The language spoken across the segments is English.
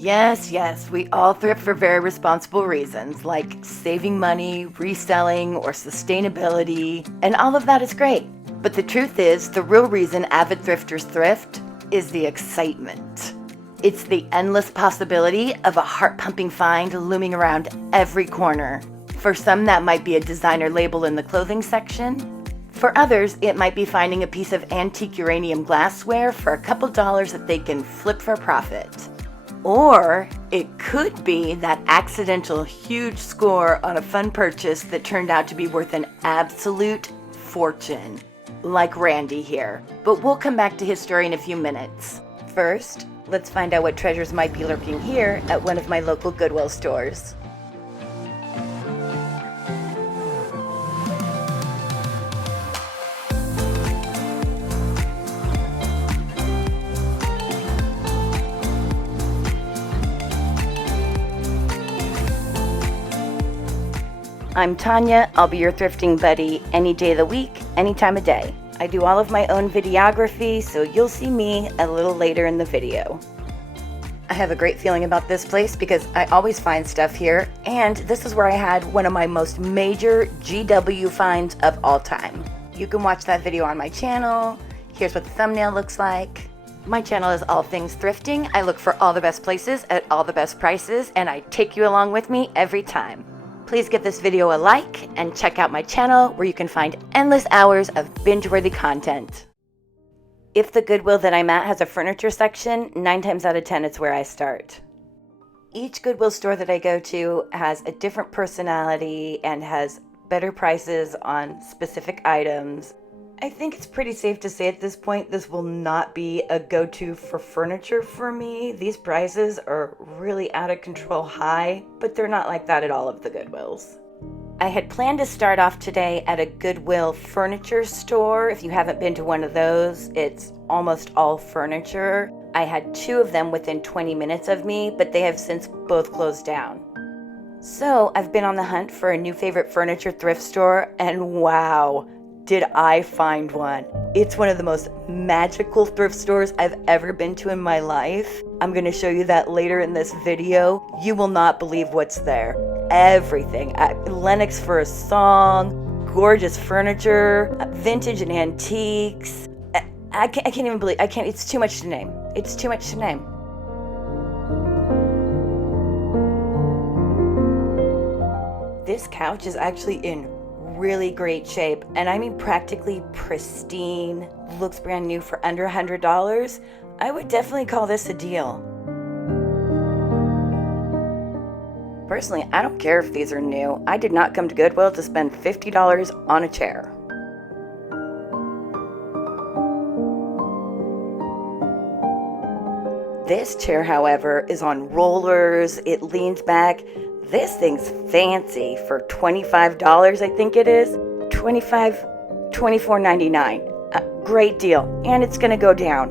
Yes, yes, we all thrift for very responsible reasons, like saving money, reselling, or sustainability, and all of that is great. But the truth is, the real reason avid thrifters thrift is the excitement. It's the endless possibility of a heart-pumping find looming around every corner. For some, that might be a designer label in the clothing section. For others, it might be finding a piece of antique uranium glassware for a couple dollars that they can flip for profit. Or it could be that accidental huge score on a fun purchase that turned out to be worth an absolute fortune, like Randy here. But we'll come back to his story in a few minutes. First, let's find out what treasures might be lurking here at one of my local Goodwill stores. I'm Tanya. I'll be your thrifting buddy any day of the week, any time of day. I do all of my own videography, so you'll see me a little later in the video. I have a great feeling about this place because I always find stuff here, and this is where I had one of my most major GW finds of all time. You can watch that video on my channel. Here's what the thumbnail looks like. My channel is all things thrifting. I look for all the best places at all the best prices, and I take you along with me every time. Please give this video a like and check out my channel where you can find endless hours of binge-worthy content. If the Goodwill that I'm at has a furniture section, 9 times out of 10 it's where I start. Each Goodwill store that I go to has a different personality and has better prices on specific items. I think it's pretty safe to say at this point this will not be a go-to for furniture for me. These prices are really out of control high, but they're not like that at all of the Goodwills. I had planned to start off today at a Goodwill furniture store. If you haven't been to one of those, it's almost all furniture. I had 2 of them within 20 minutes of me, but they have since both closed down. So I've been on the hunt for a new favorite furniture thrift store, and wow, did I find one. It's one of the most magical thrift stores I've ever been to in my life. I'm gonna show you that later in this video. You will not believe what's there. Everything. Lennox for a song, gorgeous furniture, vintage and antiques. I can't even believe, it's too much to name. It's too much to name. This couch is actually in really great shape, and I mean practically pristine, looks brand new for under $100. I would definitely call this a deal. Personally, I don't care if these are new. I did not come to Goodwill to spend $50 on a chair. This chair, however, is on rollers. It leans back. This thing's fancy for $25, I think it is. $24.99. A great deal, and it's gonna go down.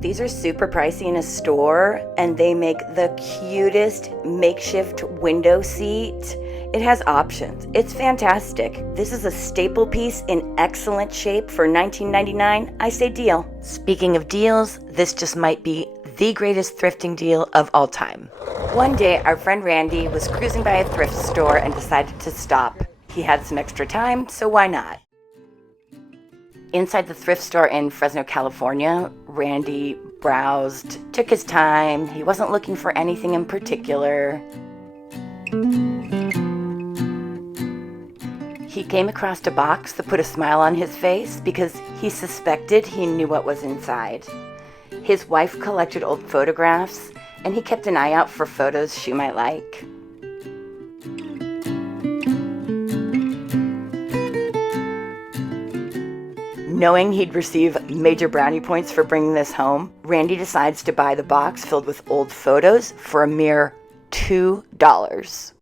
These are super pricey in a store, and they make the cutest makeshift window seat. It has options. It's fantastic. This is a staple piece in excellent shape for $19.99. I say deal. Speaking of deals, this just might be the greatest thrifting deal of all time. One day, our friend Randy was cruising by a thrift store and decided to stop. He had some extra time, so why not? Inside the thrift store in Fresno, California, Randy browsed, took his time. He wasn't looking for anything in particular. He came across a box that put a smile on his face because he suspected he knew what was inside. His wife collected old photographs, and he kept an eye out for photos she might like. Knowing he'd receive major brownie points for bringing this home, Randy decides to buy the box filled with old photos for a mere $2.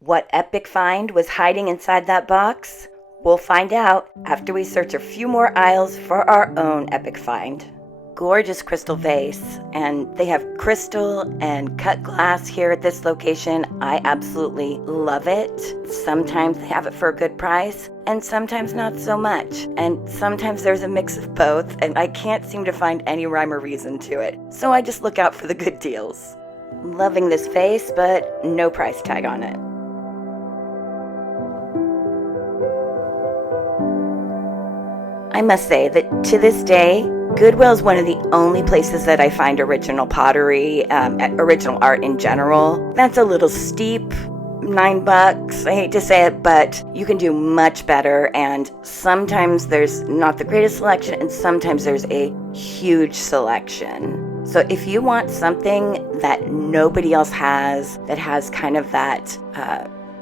What epic find was hiding inside that box? We'll find out after we search a few more aisles for our own epic find. Gorgeous crystal vase, and they have crystal and cut glass here at this location. I absolutely love it. Sometimes they have it for a good price, and sometimes not so much. And sometimes there's a mix of both, and I can't seem to find any rhyme or reason to it. So I just look out for the good deals. Loving this vase, but no price tag on it. I must say that to this day, Goodwill is one of the only places that I find original pottery, original art in general. That's a little steep, $9. I hate to say it, but you can do much better. And sometimes there's not the greatest selection, and sometimes there's a huge selection. So if you want something that nobody else has, that has kind of that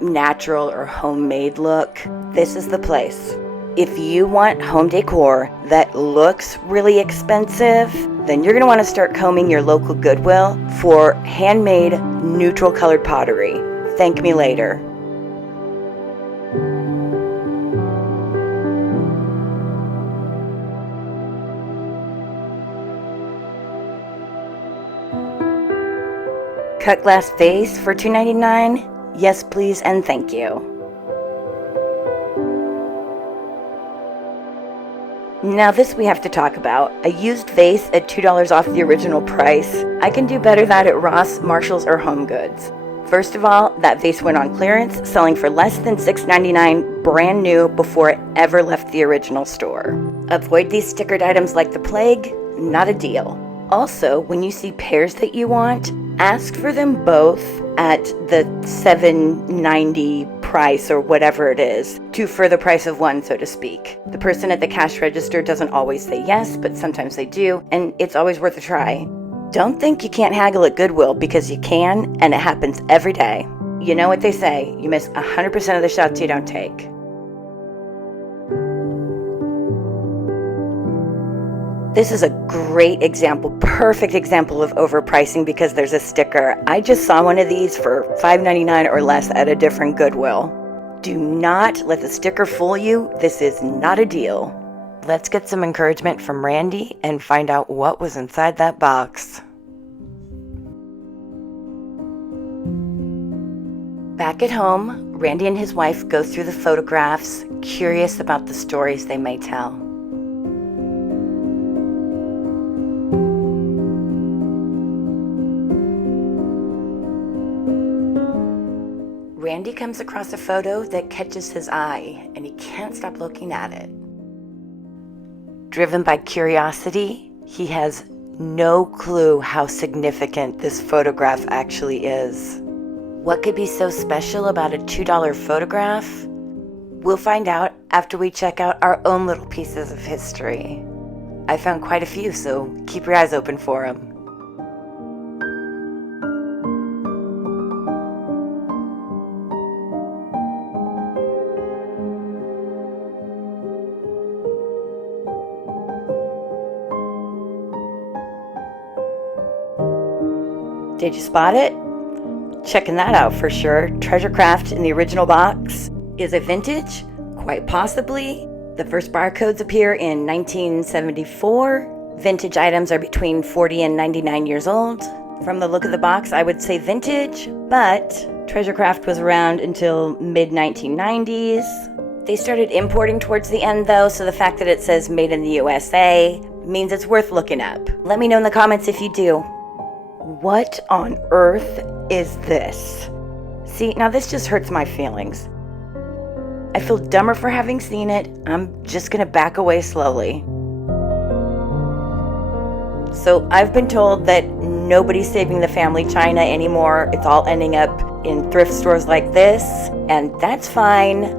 natural or homemade look, this is the place. If you want home decor that looks really expensive, then you're going to want to start combing your local Goodwill for handmade, neutral colored pottery. Thank me later. Cut glass vase for $2.99? Yes, please, and thank you. Now this we have to talk about. A used vase at $2 off the original price. I can do better that at Ross, Marshalls, or Home Goods. First of all, that vase went on clearance, selling for less than $6.99 brand new before it ever left the original store. Avoid these stickered items like the plague, not a deal. Also, when you see pairs that you want, ask for them both at the $7.90 price or whatever it is, two for the price of one, so to speak. The person at the cash register doesn't always say yes, but sometimes they do, and it's always worth a try. Don't think you can't haggle at Goodwill, because you can, and it happens every day. You know what they say, you miss 100% of the shots you don't take. This is a great example, perfect example of overpricing because there's a sticker. I just saw one of these for $5.99 or less at a different Goodwill. Do not let the sticker fool you. This is not a deal. Let's get some encouragement from Randy and find out what was inside that box. Back at home, Randy and his wife go through the photographs, curious about the stories they may tell. Randy comes across a photo that catches his eye, and he can't stop looking at it. Driven by curiosity, he has no clue how significant this photograph actually is. What could be so special about a $2 photograph? We'll find out after we check out our own little pieces of history. I found quite a few, so keep your eyes open for them. Did you spot it? Checking that out for sure. Treasure Craft in the original box. Is it vintage? Quite possibly. The first barcodes appear in 1974. Vintage items are between 40 and 99 years old. From the look of the box, I would say vintage, but Treasure Craft was around until mid-1990s. They started importing towards the end though, so the fact that it says made in the USA means it's worth looking up. Let me know in the comments if you do. What on earth is this? See, now this just hurts my feelings. I feel dumber for having seen it. I'm just gonna back away slowly. So I've been told that nobody's saving the family china anymore. It's all ending up in thrift stores like this, and that's fine.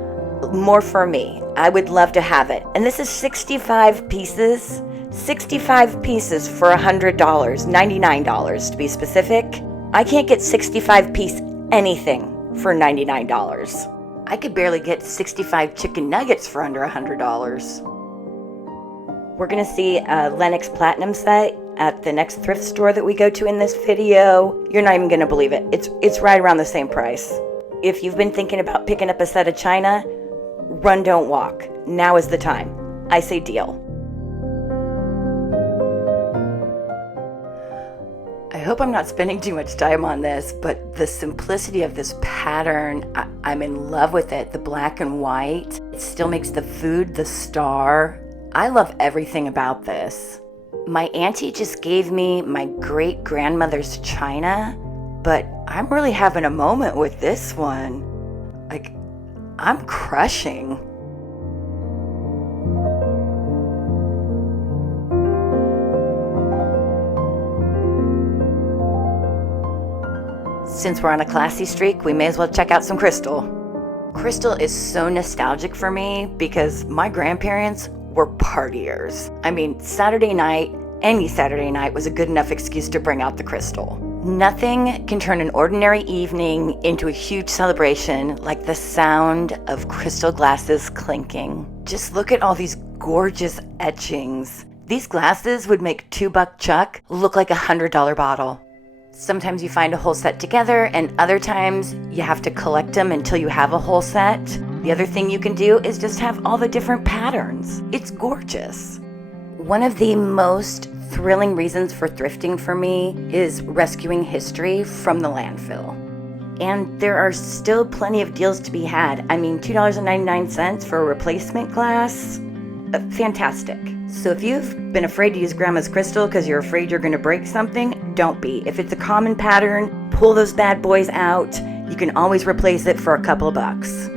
More for me. I would love to have it. And this is 65 pieces. 65 pieces for $100, $99 to be specific. I can't get 65 piece anything for $99. I could barely get 65 chicken nuggets for under $100. We're gonna see a Lennox Platinum set at the next thrift store that we go to in this video. You're not even gonna believe it. It's right around the same price. If you've been thinking about picking up a set of china, run, don't walk. Now is the time. I say deal. I hope I'm not spending too much time on this, but the simplicity of this pattern, I'm in love with it. The black and white, it still makes the food the star. I love everything about this. My auntie just gave me my great-grandmother's china. but I'm really having a moment with this one. Like, I'm crushing. Since we're on a classy streak, we may as well check out some crystal. Crystal is so nostalgic for me because my grandparents were partiers. I mean, Saturday night, any Saturday night was a good enough excuse to bring out the crystal. Nothing can turn an ordinary evening into a huge celebration like the sound of crystal glasses clinking. Just look at all these gorgeous etchings. These glasses would make $2 Chuck look like $100 bottle. Sometimes you find a whole set together, and other times you have to collect them until you have a whole set. The other thing you can do is just have all the different patterns. It's gorgeous. One of the most thrilling reasons for thrifting for me is rescuing history from the landfill. And there are still plenty of deals to be had. I mean, $2.99 for a replacement glass? Fantastic. So if you've been afraid to use Grandma's crystal because you're afraid you're going to break something, don't be. If it's a common pattern, pull those bad boys out. You can always replace it for a couple of bucks.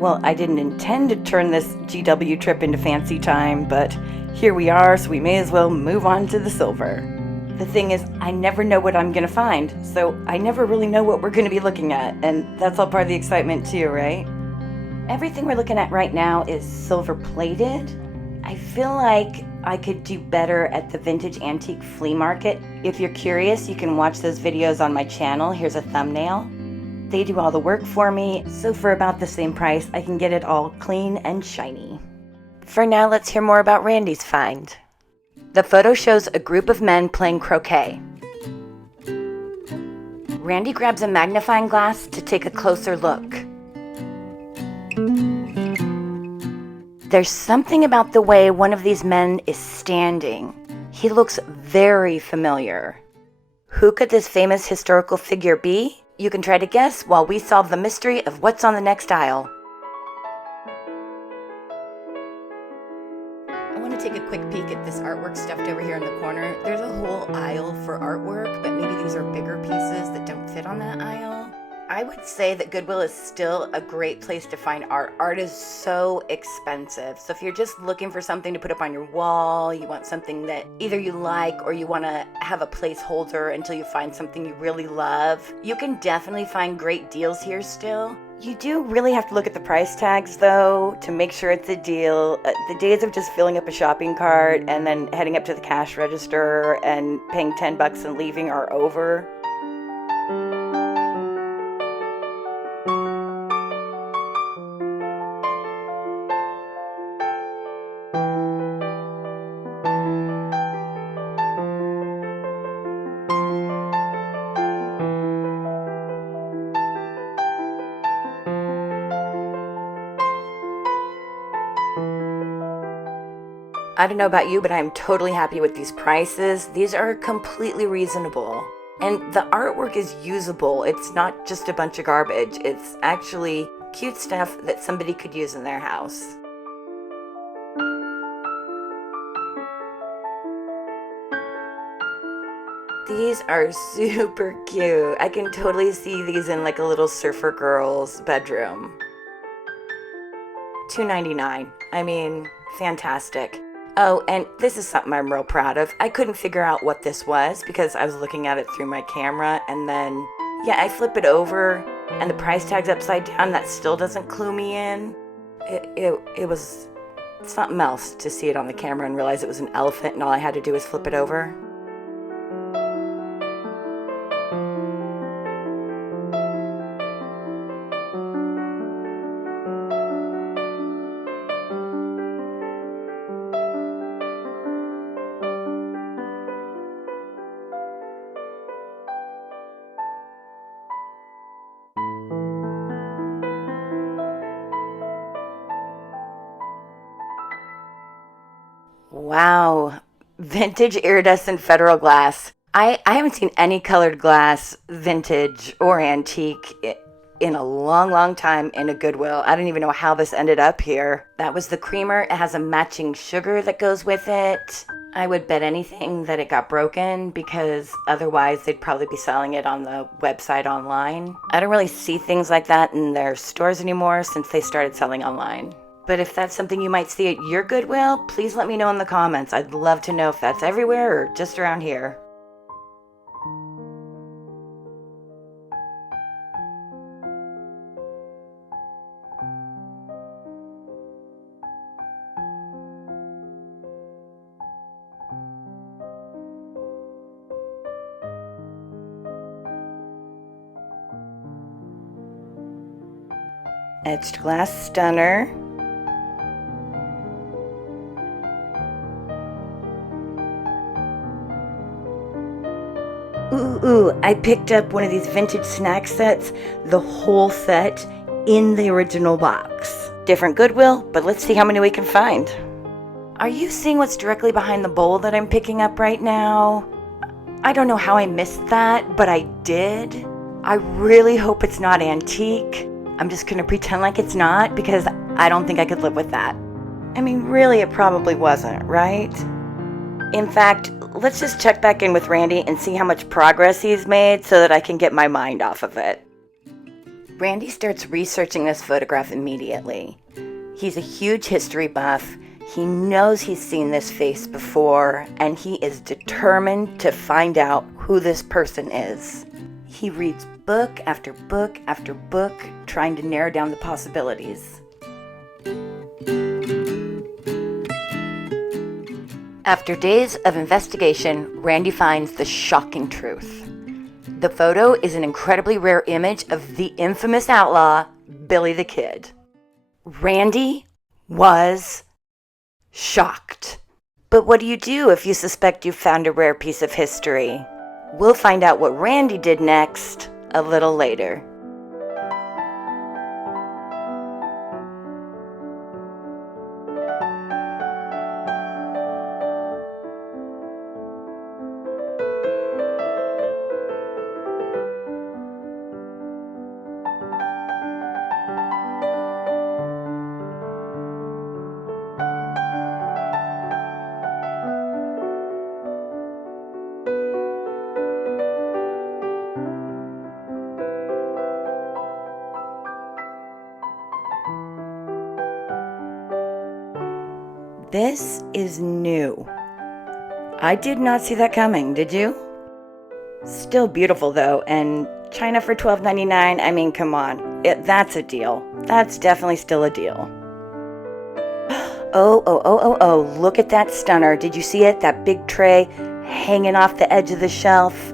Well, I didn't intend to turn this GW trip into fancy time, but here we are, so we may as well move on to the silver. The thing is, I never know what I'm going to find, so I never really know what we're going to be looking at, and that's all part of the excitement too, right? Everything we're looking at right now is silver plated. I feel like I could do better at the vintage antique flea market. If you're curious, you can watch those videos on my channel. Here's a thumbnail. They do all the work for me, so for about the same price, I can get it all clean and shiny. For now, let's hear more about Randy's find. The photo shows a group of men playing croquet. Randy grabs a magnifying glass to take a closer look. There's something about the way one of these men is standing. He looks very familiar. Who could this famous historical figure be? You can try to guess while we solve the mystery of what's on the next aisle. I want to take a quick peek at this artwork stuffed over here in the corner. There's a whole aisle for artwork, but maybe these are bigger pieces that don't fit on that aisle. I would say that Goodwill is still a great place to find art. Art is so expensive. So if you're just looking for something to put up on your wall, you want something that either you like or you want to have a placeholder until you find something you really love, you can definitely find great deals here still. You do really have to look at the price tags though to make sure it's a deal. The days of just filling up a shopping cart and then heading up to the cash register and paying $10 and leaving are over. I don't know about you, but I'm totally happy with these prices. These are completely reasonable. And the artwork is usable. It's not just a bunch of garbage. It's actually cute stuff that somebody could use in their house. These are super cute. I can totally see these in like a little surfer girl's bedroom. $2.99. I mean, fantastic. Oh, and this is something I'm real proud of. I couldn't figure out what this was because I was looking at it through my camera, and then, yeah, I flip it over and the price tag's upside down. That still doesn't clue me in. It was something else to see it on the camera and realize it was an elephant and all I had to do was flip it over. Wow, vintage iridescent federal glass. I haven't seen any colored glass, vintage or antique, in a long, long time in a Goodwill. I don't even know how this ended up here. That was the creamer. It has a matching sugar that goes with it. I would bet anything that it got broken because otherwise they'd probably be selling it on the website online. I don't really see things like that in their stores anymore since they started selling online. But if that's something you might see at your Goodwill, please let me know in the comments. I'd love to know if that's everywhere or just around here. Etched glass stunner. Ooh, I picked up one of these vintage snack sets, the whole set in the original box. Different Goodwill, but let's see how many we can find. Are you seeing what's directly behind the bowl that I'm picking up right now? I don't know how I missed that, but I did. I really hope it's not antique. I'm just gonna pretend like it's not because I don't think I could live with that. I mean, really, it probably wasn't, right? In fact, let's just check back in with Randy and see how much progress he's made so that I can get my mind off of it. Randy starts researching this photograph immediately. He's a huge history buff. He knows he's seen this face before, and he is determined to find out who this person is. He reads book after book after book, trying to narrow down the possibilities. After days of investigation, Randy finds the shocking truth. The photo is an incredibly rare image of the infamous outlaw, Billy the Kid. Randy was shocked. But what do you do if you suspect you've found a rare piece of history? We'll find out what Randy did next a little later. This is new. I did not see that coming, did you? Still beautiful though, and China for $12.99, I mean, come on. That's a deal. That's definitely still a deal. Oh, look at that stunner. Did you see it? That big tray hanging off the edge of the shelf.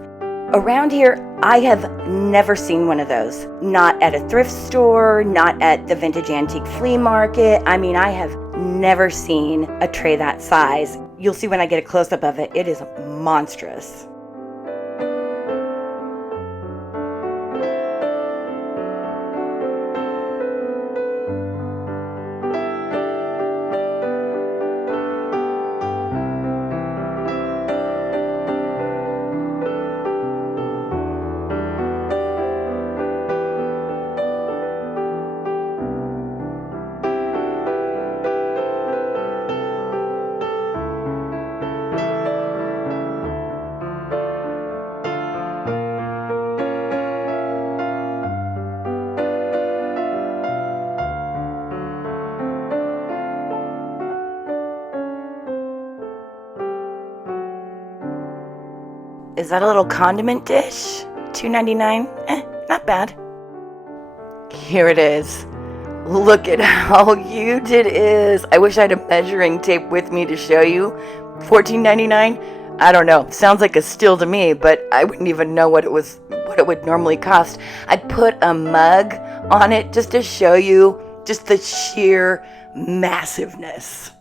Around here, I have never seen one of those. Not at a thrift store, not at the vintage antique flea market. I mean, I have never seen a tray that size. You'll see when I get a close-up of it. It is monstrous. Is that a little condiment dish? $2.99? Not bad. Here it is. Look at how huge it is. I wish I had a measuring tape with me to show you. $14.99? I don't know. Sounds like a steal to me, but I wouldn't even know what it would normally cost. I'd put a mug on it just to show you just the sheer massiveness.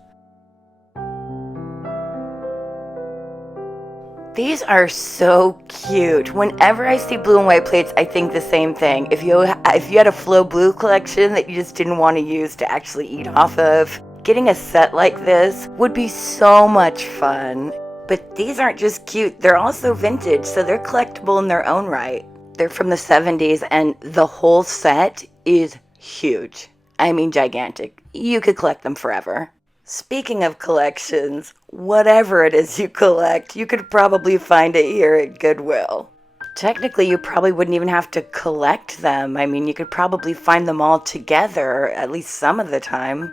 These are so cute. Whenever I see blue and white plates, I think the same thing. If you had a Flow Blue collection that you just didn't want to use to actually eat off of, getting a set like this would be so much fun. But these aren't just cute, they're also vintage, so they're collectible in their own right. They're from the 70s, and the whole set is huge. I mean gigantic. You could collect them forever. Speaking of collections, whatever it is you collect, you could probably find it here at Goodwill. Technically, you probably wouldn't even have to collect them. I mean, you could probably find them all together, at least some of the time.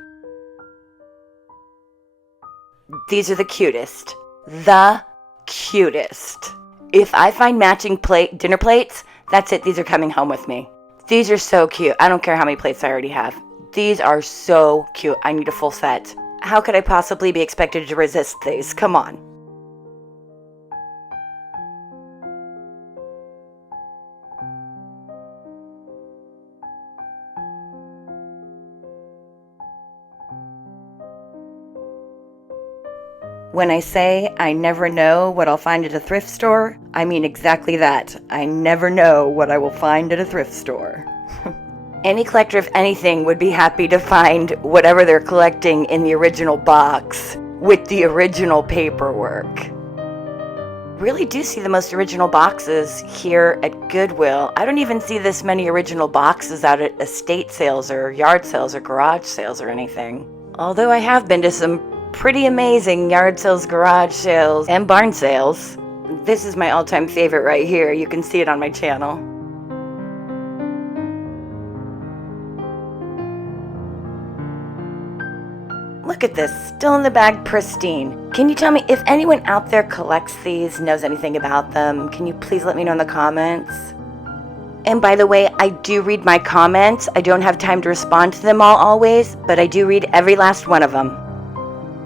These are the cutest. The cutest. If I find matching dinner plates, that's it. These are coming home with me. These are so cute. I don't care how many plates I already have. These are so cute. I need a full set. How could I possibly be expected to resist these? Come on. When I say I never know what I'll find at a thrift store, I mean exactly that. I never know what I will find at a thrift store. Any collector of anything would be happy to find whatever they're collecting in the original box with the original paperwork. Really do see the most original boxes here at Goodwill. I don't even see this many original boxes out at estate sales or yard sales or garage sales or anything. Although I have been to some pretty amazing yard sales, garage sales, and barn sales. This is my all-time favorite right here. You can see it on my channel. Look at this, still in the bag, pristine. Can you tell me if anyone out there collects these, knows anything about them? Can you please let me know in the comments? And by the way, I do read my comments. I don't have time to respond to them all always, but I do read every last one of them.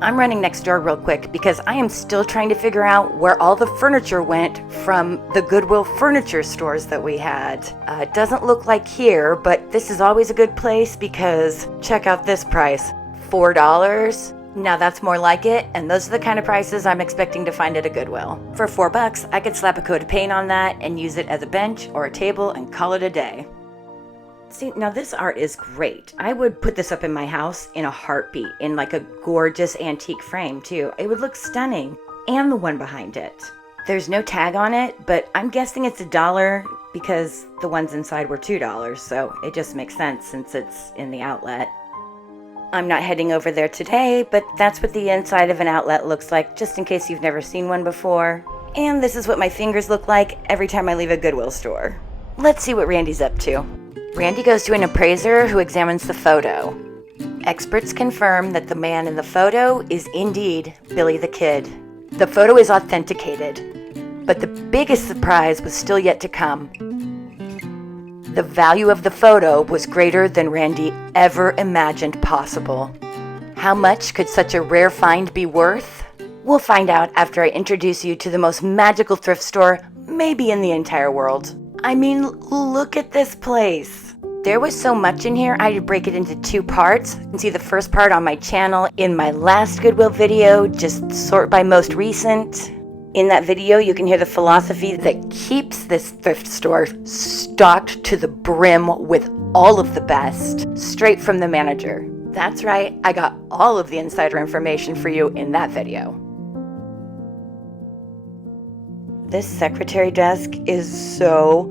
I'm running next door real quick because I am still trying to figure out where all the furniture went from the Goodwill furniture stores that we had. It doesn't look like here, but this is always a good place because check out this price. $4. Now that's more like it, and those are the kind of prices I'm expecting to find at a Goodwill. For $4, I could slap a coat of paint on that and use it as a bench or a table and call it a day. See, now this art is great. I would put this up in my house in a heartbeat, in like a gorgeous antique frame too. It would look stunning. And the one behind it. There's no tag on it, but I'm guessing it's $1 because the ones inside were $2, so it just makes sense since it's in the outlet. I'm not heading over there today, but that's what the inside of an outlet looks like, just in case you've never seen one before. And this is what my fingers look like every time I leave a Goodwill store. Let's see what Randy's up to. Randy goes to an appraiser who examines the photo. Experts confirm that the man in the photo is indeed Billy the Kid. The photo is authenticated, but the biggest surprise was still yet to come. The value of the photo was greater than Randy ever imagined possible. How much could such a rare find be worth? We'll find out after I introduce you to the most magical thrift store maybe in the entire world. I mean, look at this place. There was so much in here, I had to break it into 2 parts. You can see the first part on my channel in my last Goodwill video, just sort by most recent. In that video, you can hear the philosophy that keeps this thrift store stocked to the brim with all of the best, straight from the manager. That's right, I got all of the insider information for you in that video. This secretary desk is so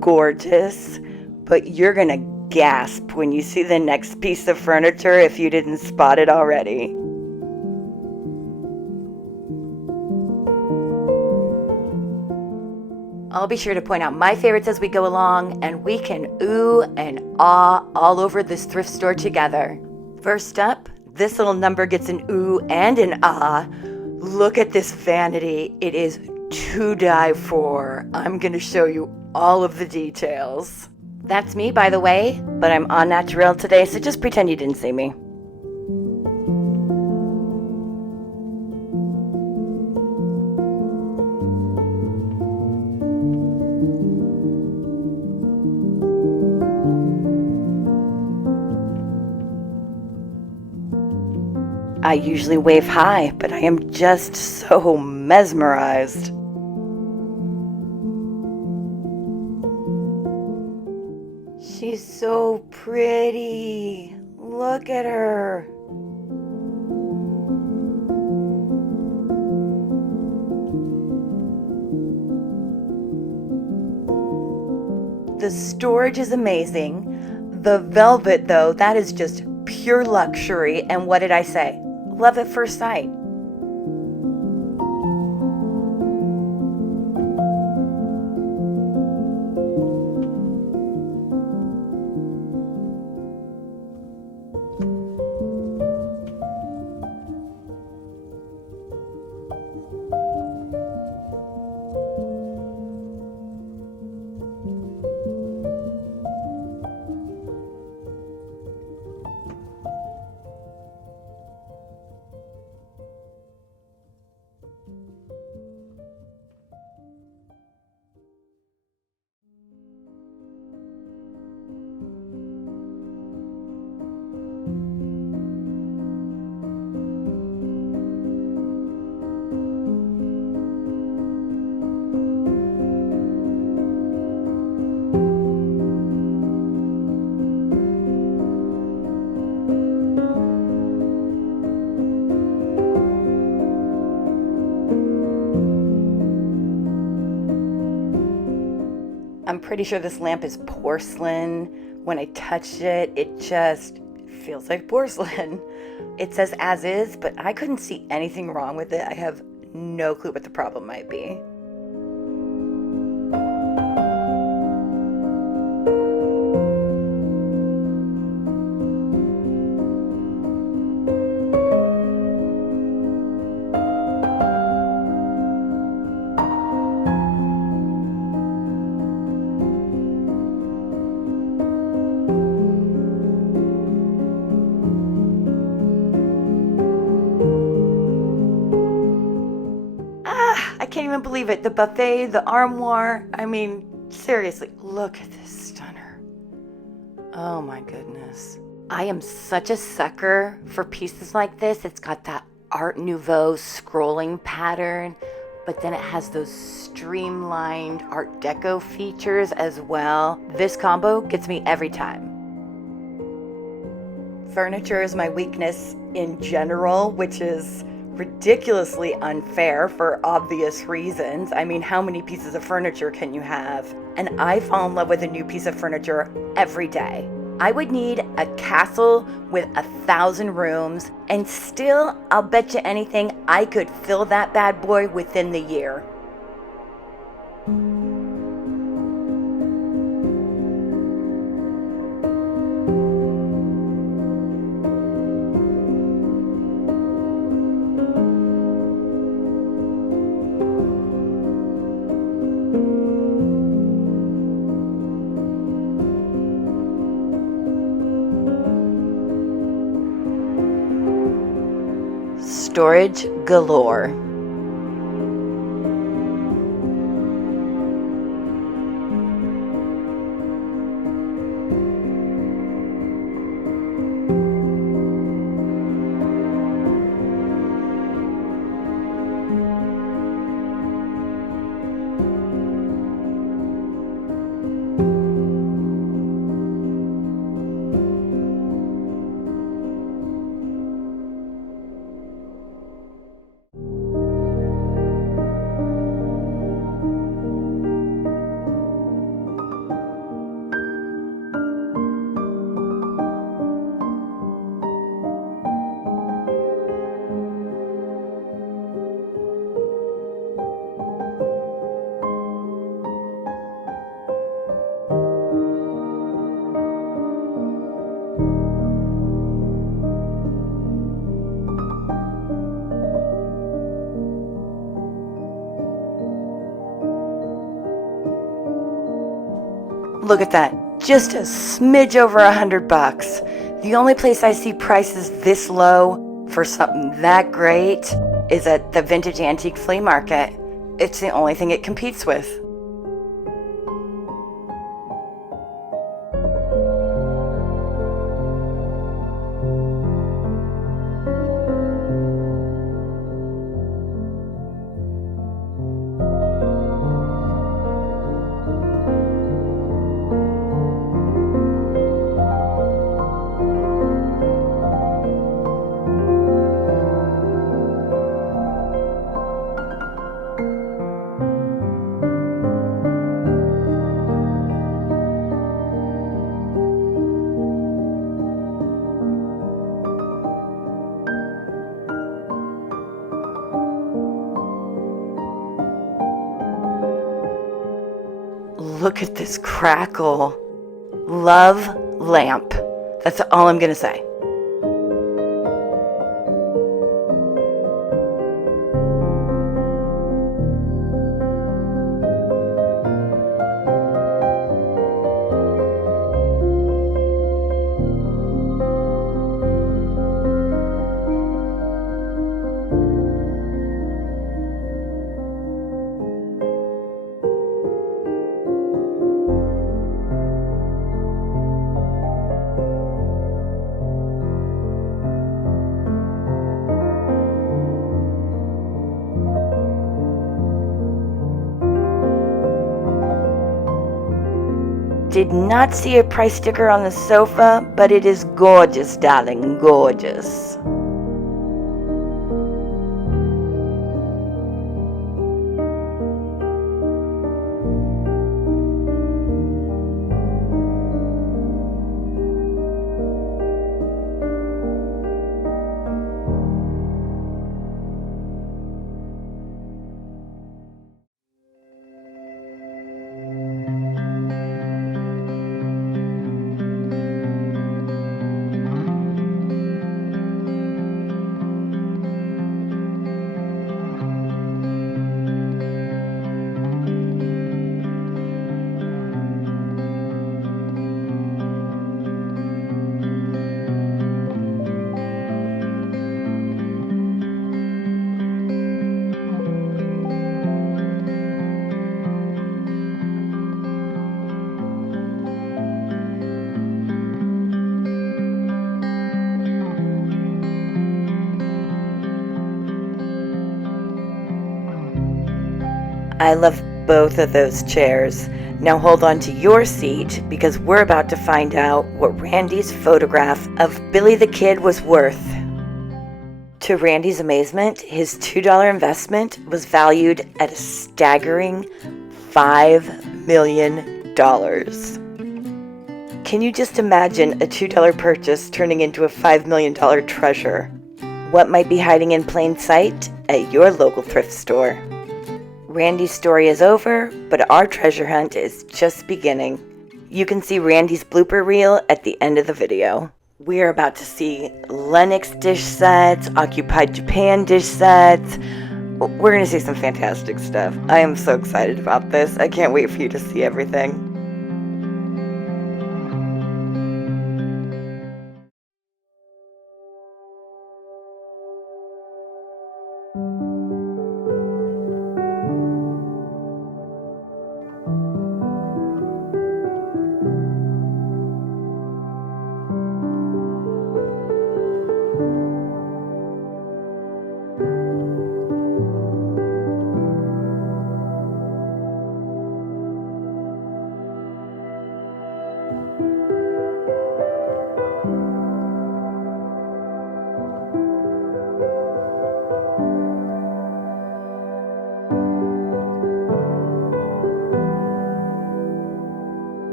gorgeous, but you're gonna gasp when you see the next piece of furniture if you didn't spot it already. I'll be sure to point out my favorites as we go along, and we can ooh and ah all over this thrift store together. First up, this little number gets an ooh and an ah. Look at this vanity. It is to die for. I'm going to show you all of the details. That's me, by the way, but I'm en naturel today, so just pretend you didn't see me. I usually wave high, but I am just so mesmerized. She's so pretty. Look at her. The storage is amazing. The velvet, though, that is just pure luxury. And what did I say? love at first sight. I'm pretty sure this lamp is porcelain. When I touched it, it just feels like porcelain. It says as is, but I couldn't see anything wrong with it. I have no clue what the problem might be. I can't even believe it. The buffet, the armoire. I mean, seriously, look at this stunner. Oh my goodness. I am such a sucker for pieces like this. It's got that Art Nouveau scrolling pattern, but then it has those streamlined Art Deco features as well. This combo gets me every time. Furniture is my weakness in general, which is ridiculously unfair for obvious reasons. I mean, how many pieces of furniture can you have? And I fall in love with a new piece of furniture every day. I would need a castle with 1,000 rooms, and still, I'll bet you anything, I could fill that bad boy within the year. Storage galore. Look at that, just a smidge over $100. The only place I see prices this low for something that great is at the vintage antique flea market. It's the only thing it competes with. look at this crackle. Love lamp. That's all I'm going to say. Did not see a price sticker on the sofa, but it is gorgeous, darling, gorgeous. I love both of those chairs. Now hold on to your seat because we're about to find out what Randy's photograph of Billy the Kid was worth. To Randy's amazement, his $2 investment was valued at a staggering $5 million. Can you just imagine a $2 purchase turning into a $5 million treasure? What might be hiding in plain sight at your local thrift store? Randy's story is over, but our treasure hunt is just beginning. You can see Randy's blooper reel at the end of the video. We are about to see Lenox dish sets, Occupied Japan dish sets. We're going to see some fantastic stuff. I am so excited about this. I can't wait for you to see everything.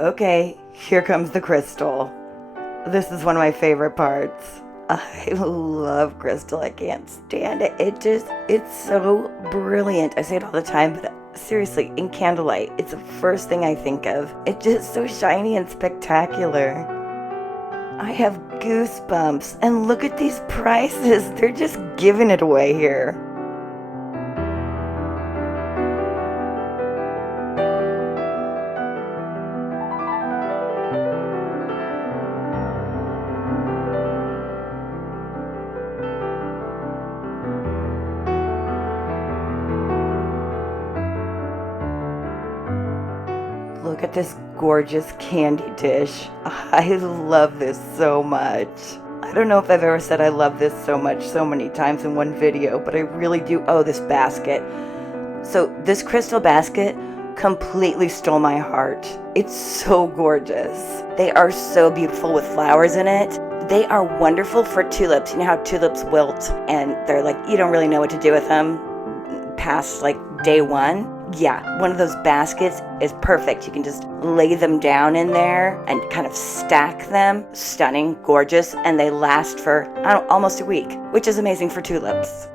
Okay, here comes the crystal. This is one of my favorite parts. I love crystal. I can't stand it. It's so brilliant. I say it all the time, but seriously, in candlelight, it's the first thing I think of. It's just so shiny and spectacular. I have goosebumps, and look at these prices. They're just giving it away here. Look at this gorgeous candy dish. I love this so much. I don't know if I've ever said I love this so much so many times in one video, but I really do. Oh, this basket. So this crystal basket completely stole my heart. It's so gorgeous. They are so beautiful with flowers in it. They are wonderful for tulips. You know how tulips wilt and they're like, you don't really know what to do with them past like day one? Yeah, one of those baskets is perfect. You can just lay them down in there and kind of stack them. Stunning, gorgeous, and they last for almost a week, which is amazing for tulips.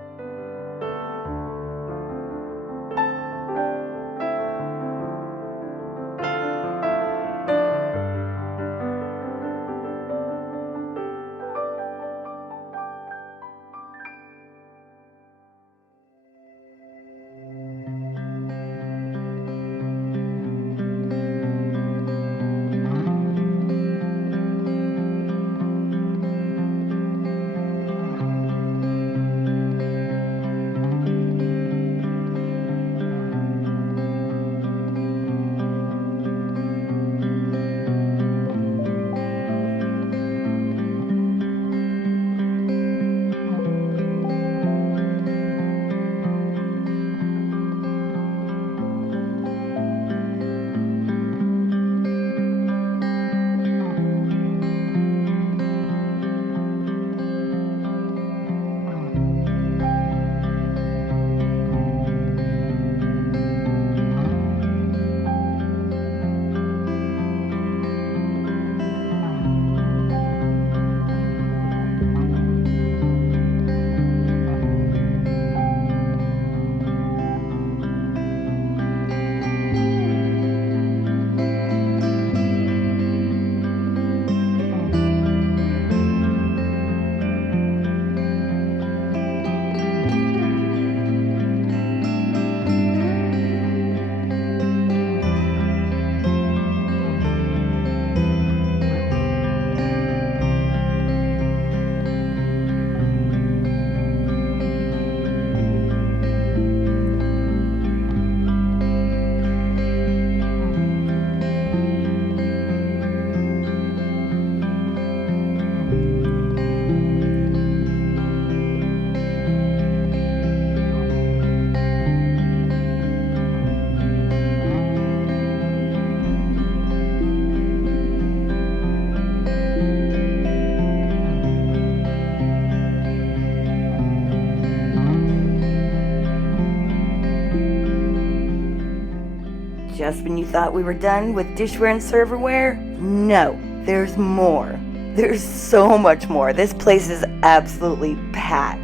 Just when you thought we were done with dishware and serverware, no, there's more. There's so much more. This place is absolutely packed.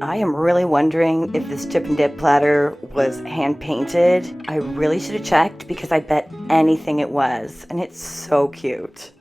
I am really wondering if this chip and dip platter was hand painted. I really should have checked because I bet anything it was, and it's so cute.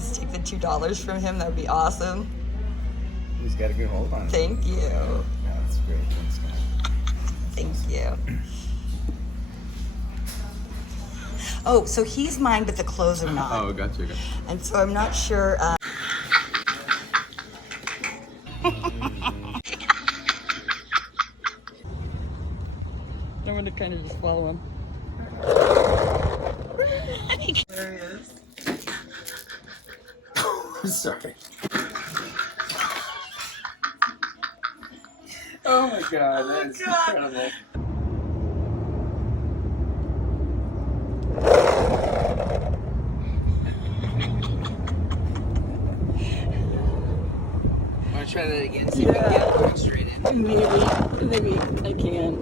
just take the $2 from him, that would be awesome. He's got a good hold on it. Thank you. Yeah, that's great. Thanks, guys. Thank you. Oh, so he's mine, but the clothes are not. Oh, gotcha. And so I'm not sure. I'm gonna kind of just follow him. There he is. Sorry. Oh my god, that is incredible. Want to try that again? See if we can get it straight in. Maybe I can.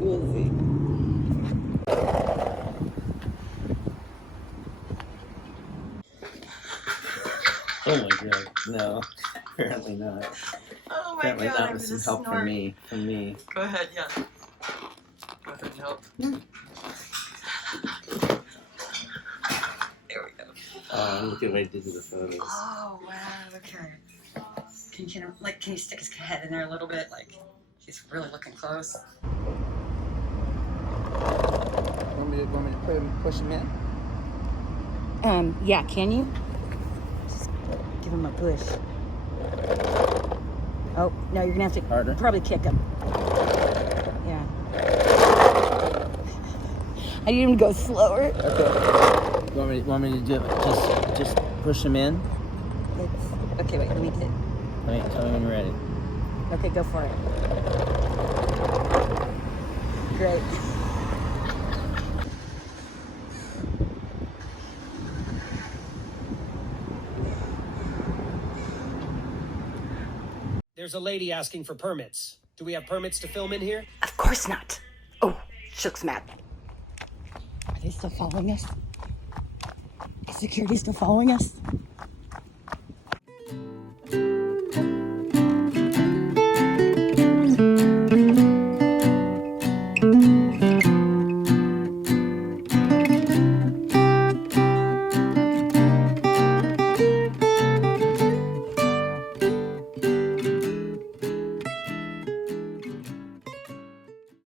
We'll see. Oh my god, no. Apparently not. Oh my Apparently god, not I'm with some gonna help snort. from me. Go ahead, yeah. Go ahead and help. There we go. Oh, look at what I did to the photos. Oh wow, okay. Can you stick his head in there a little bit? Like he's really looking close. Want me to push him in? Yeah, can you? Just give him a push. Oh, no, you're gonna have to Harder? probably kick him. Yeah. I need him to go slower. Okay. Want me to do it? Just push him in? Okay, wait, let me get. Wait, tell me when you're ready. Okay, go for it. Great. There's a lady asking for permits. Do we have permits to film in here? Of course not. Oh, Shook's mad. Are they still following us? Is security still following us?